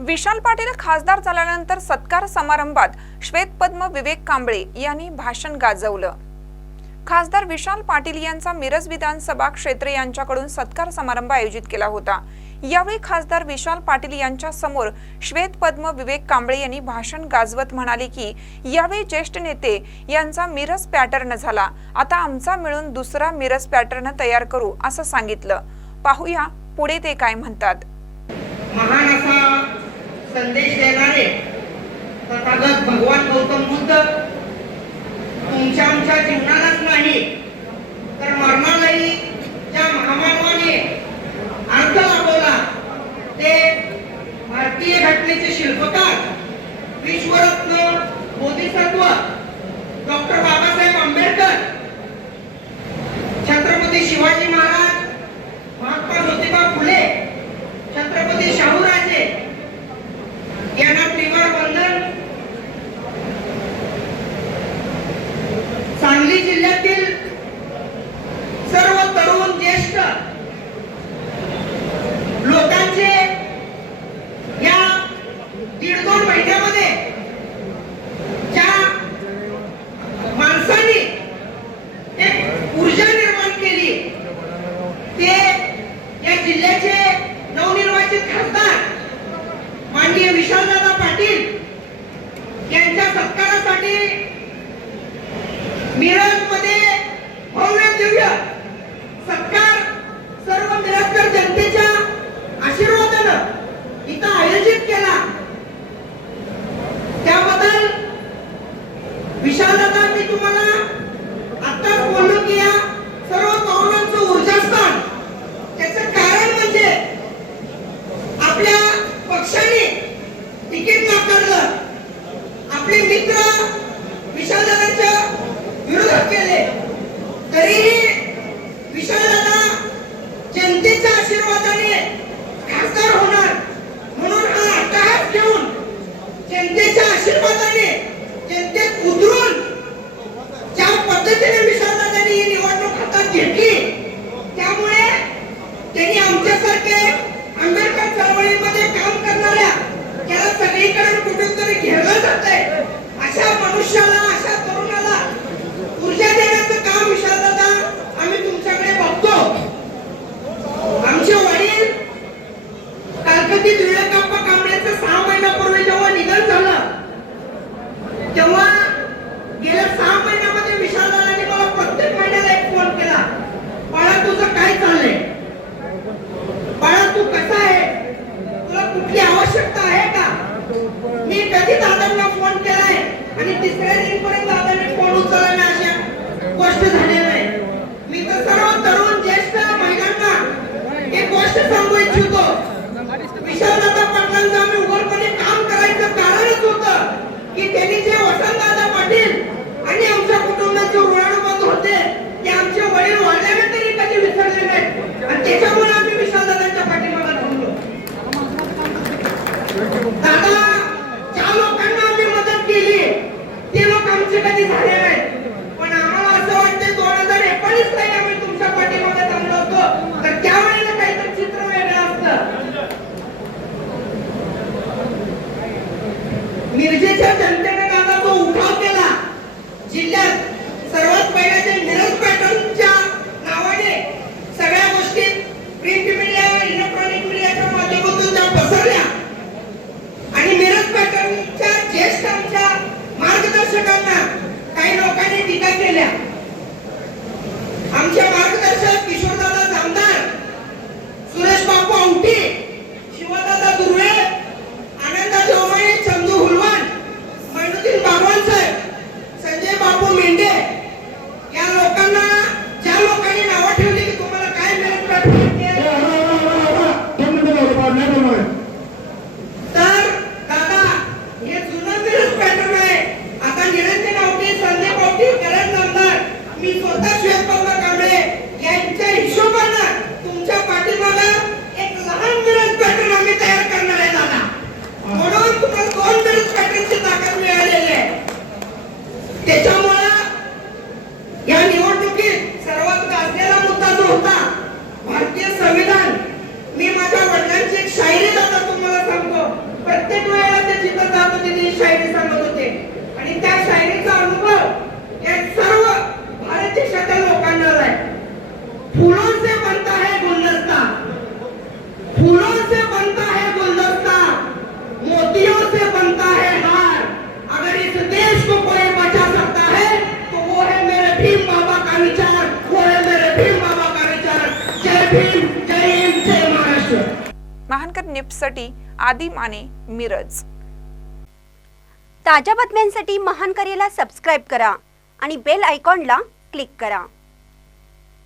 विशाल पाटील खासदार झाल्यानंतर सत्कार समारंभात श्वेतपद्म विवेक कांबळे यांनी भाषण गाजवलं. खासदार विशाल पाटील यांचा मिरज विधानसभा क्षेत्र यांच्याकडून सत्कार समारंभ आयोजित केला होता. यावेळी खासदार विशाल पाटील यांच्या समोर श्वेतपद्म विवेक कांबळे यांनी भाषण गाजवत म्हणाले की यावेळी ज्येष्ठ नेते यांचा मिरज पॅटर्न झाला. आता आमचा मिळून दुसरा मिरज पॅटर्न तयार करू असं सांगितलं. पाहूया पुढे ते काय म्हणतात. संदेश देणारे तथागत भगवान गौतम बुद्ध तुमच्या आमच्या जीवनालाच नाही तर मरणालाही ज्या महामानवाने अर्थ लाभवला ते भारतीय घटनेचे शिल्पकार विश्वरत्न बोधिसत्व डॉक्टर बाबासाहेब आंबेडकर छत्रपती शिवाजी मिरजमध्ये भव्य दिव्य जनतेच्या जनतेत गेल्या सहा महिन्यामध्ये विशालदादांनी मला प्रत्येक महिन्याला एक फोन केला. बाळा तुझं काय चाललंय? बाळा तू कसा आहे? तुला कुठली आवश्यकता आहे का? मी कधी दादांना फोन केलाय? आणि तिसऱ्या दिवशीपर्यंत दादांनी फोन उचलला नाही अशा गोष्ट झालेली नाही. मी तर सर्व तरुण ज्येष्ठ महिलांना एक गोष्ट सांगू इच्छितो. मी स्वतः श्वेतपर्ण कांबळे यांच्या हिशोबानं तुमच्या पाठीमाला एक लहान मिळत पॅटर्न आम्ही तयार करणार आहे दादा म्हणून तुम्हाला दोन मिळत पॅटर्नची निप्सटी आदी माने मिरज. ताज्या बातम्यांसाठी महान करेला सबस्क्राईब करा आणि बेल आयकॉनला क्लिक करा.